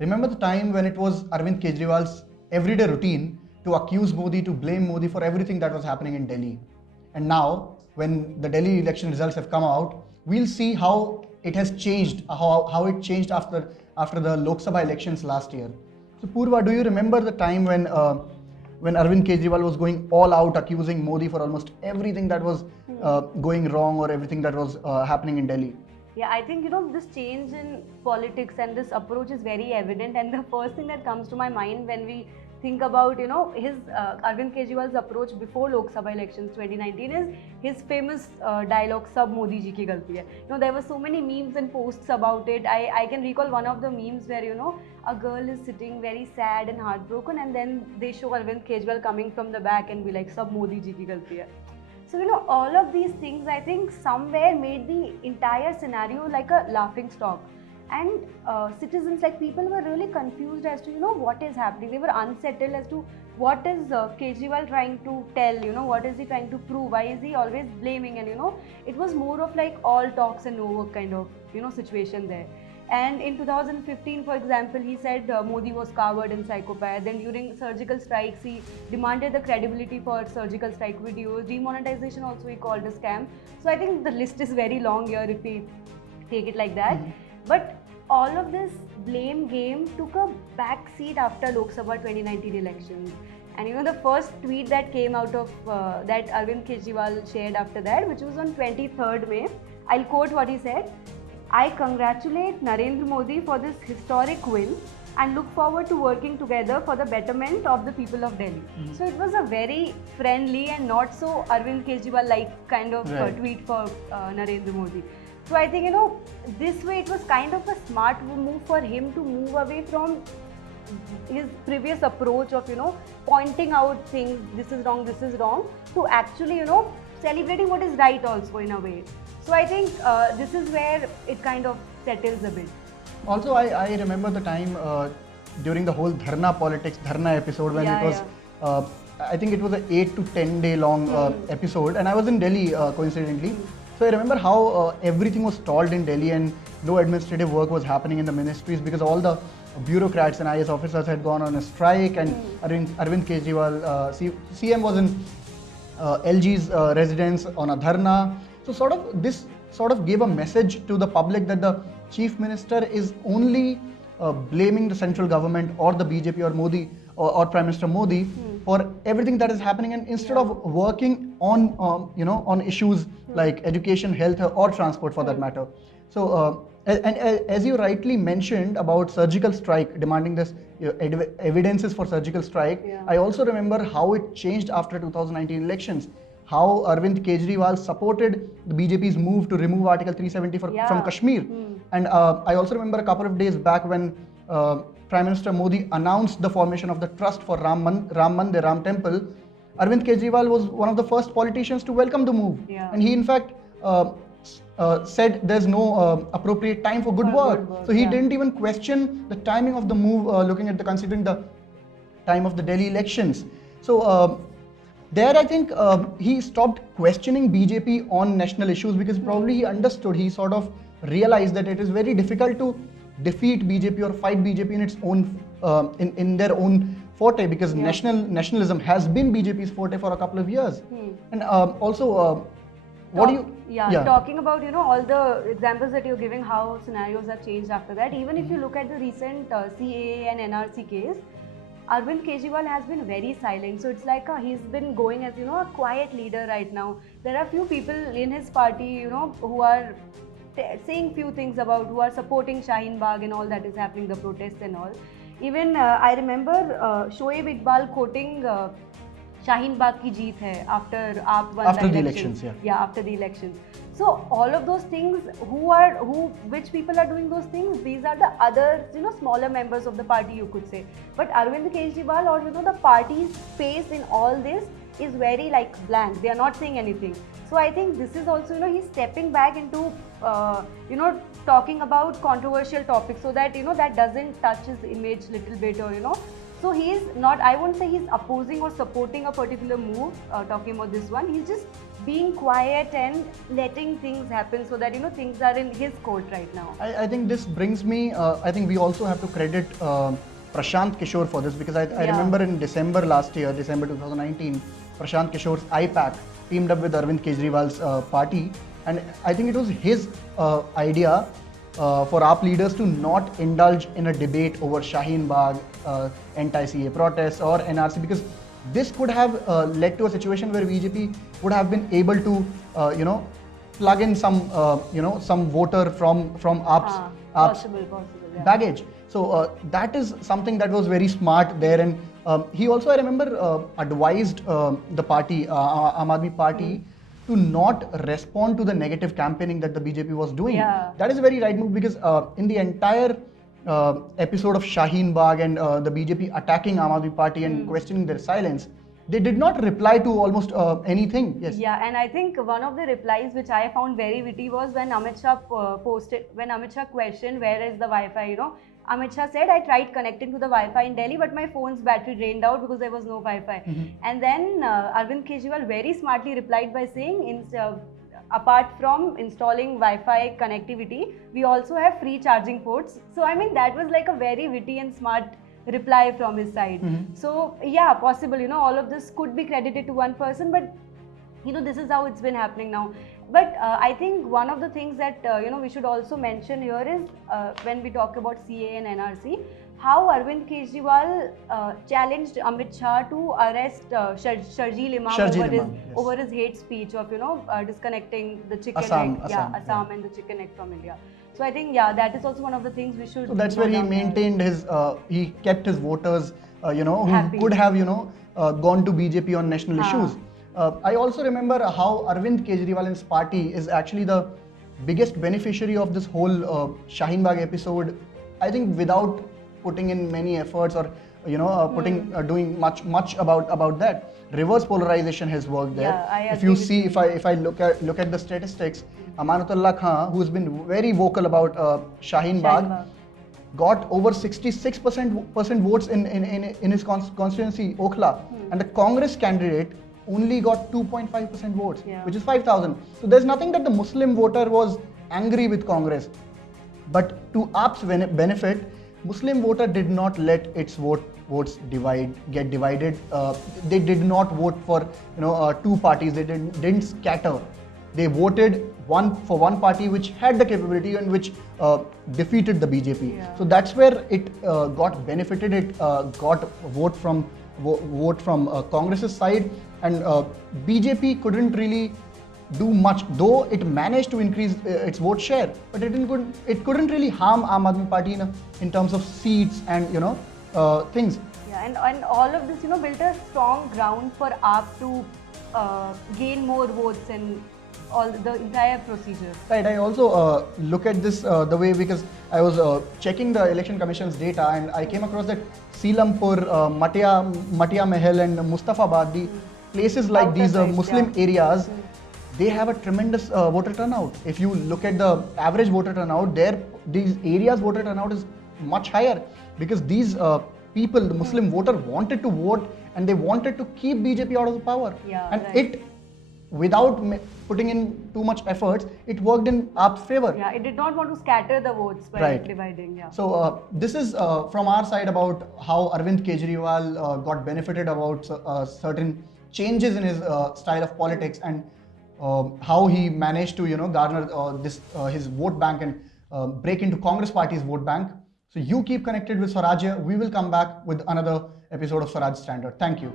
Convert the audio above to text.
Remember the time when it was Arvind Kejriwal's everyday routine to accuse Modi, to blame Modi for everything that was happening in Delhi. And now, when the Delhi election results have come out, we'll see how it has changed, how it changed after the Lok Sabha elections last year. So Purva, do you remember the time when Arvind Kejriwal was going all out accusing Modi for almost everything that was going wrong or everything that was happening in Delhi? Yeah, I think this change in politics and this approach is very evident. And the first thing that comes to my mind when we think about his Arvind Kejriwal's approach before Lok Sabha elections 2019 is his famous dialogue "Sab Modi ji ki galti hai." There were so many memes and posts about it. I can recall one of the memes where a girl is sitting very sad and heartbroken, and then they show Arvind Kejriwal coming from the back and be like "Sab Modi ji ki galti hai." So all of these things I think somewhere made the entire scenario like a laughing stock. And citizens, like people were really confused as to what is happening. They were unsettled as to what is Kejriwal trying to tell, what is he trying to prove, why is he always blaming, and it was more of like all talks and no work kind of situation there. And in 2015, for example, he said Modi was coward and psychopath. Then during surgical strikes, he demanded the credibility for surgical strike videos. Demonetization also he called a scam. So I think the list is very long here if we take it like that. But all of this blame game took a back seat after Lok Sabha 2019 elections. And the first tweet that came out of that Arvind Kejriwal shared after that, which was on 23rd May, I'll quote what he said. I congratulate Narendra Modi for this historic win and look forward to working together for the betterment of the people of Delhi. So it was a very friendly and not so Arvind Kejriwal-like kind of tweet for Narendra Modi. So I think, this way it was kind of a smart move for him to move away from his previous approach of, pointing out things, this is wrong, to actually, celebrating what is right also in a way. So I think this is where it kind of settles a bit. Also, I remember the time during the whole Thedharma episode when it was, I think it was an 8 to 10 day long episode, and I was in Delhi coincidentally. So I remember how everything was stalled in Delhi and no administrative work was happening in the ministries because all the bureaucrats and IS officers had gone on a strike, and Arvind Kejriwal, CM was in LG's residence on a dharna. So this gave a message to the public that the Chief Minister is only blaming the central government or the BJP or Modi or Prime Minister Modi for everything that is happening, and instead of working on on issues like education, health, or transport for that matter. So and as you rightly mentioned about surgical strike, demanding this evidences for surgical strike, I also remember how it changed after 2019 elections. How Arvind Kejriwal supported the BJP's move to remove Article 370 from Kashmir. And I also remember a couple of days back when Prime Minister Modi announced the formation of the trust for Ram Mandir, Ram Temple. Arvind Kejriwal was one of the first politicians to welcome the move. And he in fact said there's no appropriate time for good work. So he didn't even question the timing of the move, considering the time of the Delhi elections. So there I think he stopped questioning BJP on national issues because probably he understood, he sort of realized that it is very difficult to defeat BJP or fight BJP in its own, in their own forte, because nationalism has been BJP's forte for a couple of years. And also, talking about all the examples that you're giving, how scenarios have changed after that. Even if you look at the recent CAA and NRC case, Arvind Kejriwal has been very silent. So it's like he's been going as a quiet leader right now. There are few people in his party who are saying few things about, who are supporting Shaheen Bagh and all that is happening, the protests and all. Even I remember Shoaib Iqbal quoting Shaheen Bagh ki jeet hai after AAP won after the elections. elections. After the elections. So all of those things, which people are doing those things? These are the other, smaller members of the party, you could say. But Arvind Kejriwal or the party's face in all this is very blank. They are not saying anything. So I think this is also, he's stepping back into, talking about controversial topics so that that doesn't touch his image little bit, or So he's not, I won't say he's opposing or supporting a particular move, talking about this one. He's just being quiet and letting things happen so that, things are in his court right now. I think this brings me, I think we also have to credit Prashant Kishore for this, because I remember in December last year, December 2019, Prashant Kishore's IPAC teamed up with Arvind Kejriwal's party, and I think it was his idea for AAP leaders to not indulge in a debate over Shaheen Bagh, anti-CA protests or NRC, because this could have led to a situation where BJP would have been able to, plug in some, some voter from AAP's Possible, yeah. baggage. So that is something that was very smart there, and he also, I remember, advised the party, Aam Aadmi Party, to not respond to the negative campaigning that the BJP was doing. Yeah. That is a very right move, because in the entire episode of Shaheen Bagh and the BJP attacking Aam Aadmi Party and questioning their silence, they did not reply to almost anything. Yes. Yeah, and I think one of the replies which I found very witty was when Amit Shah questioned where is the Wi-Fi, Amit Shah said, I tried connecting to the Wi-Fi in Delhi, but my phone's battery drained out because there was no Wi-Fi. And then Arvind Kejriwal very smartly replied by saying, apart from installing Wi-Fi connectivity, we also have free charging ports. So, I mean, that was like a very witty and smart reply from his side. So, yeah, possible, all of this could be credited to one person, but this is how it's been happening now. But I think one of the things that we should also mention here is when we talk about CA and NRC, how Arvind Kejriwal challenged Amit Shah to arrest Sharjeel Imam over his hate speech of disconnecting the chicken Assam, and the chicken egg from India. So I think that is also one of the things we should. So that's where he maintained his, he kept his voters, who happy. could have gone to BJP on national issues. I also remember how Arvind Kejriwal and his party is actually the biggest beneficiary of this whole Shaheen Bagh episode. I think without putting in many efforts or doing much about that. Reverse polarization has worked there. Yeah, if you see, if I look at the statistics, Amanatullah Khan, who's been very vocal about Shaheen Bagh, got over 66% votes in his constituency, Okhla, and the Congress candidate only got 2.5% votes, which is 5,000. So there's nothing that the Muslim voter was angry with Congress. But to AAP's benefit, Muslim voter did not let its votes get divided. They did not vote for two parties. They didn't scatter. They voted for one party which had the capability and which defeated the BJP. So that's where it got benefited. It got a vote from Congress's side, and BJP couldn't really do much, though it managed to increase its vote share, but it couldn't really harm Aam Aadmi Party in terms of seats and things. Yeah, and all of this built a strong ground for AAP to gain more votes in all the entire procedure. Right. I also look at this the way, because I was checking the Election Commission's data, and I came across that Seelampur, Matia Mahal and Mustafabad, the places like these Muslim areas, they have a tremendous voter turnout. If you look at the average voter turnout, these areas voter turnout is much higher, because these people, the Muslim voter, wanted to vote and they wanted to keep BJP out of the power. And without putting in too much efforts, it worked in AAP's favor. Yeah, it did not want to scatter the votes by dividing. Yeah. So this is from our side about how Arvind Kejriwal got benefited about certain changes in his style of politics, and how he managed to garner his vote bank and break into Congress party's vote bank. So you keep connected with Swarajya. We will come back with another episode of Swaraj Standard. Thank you.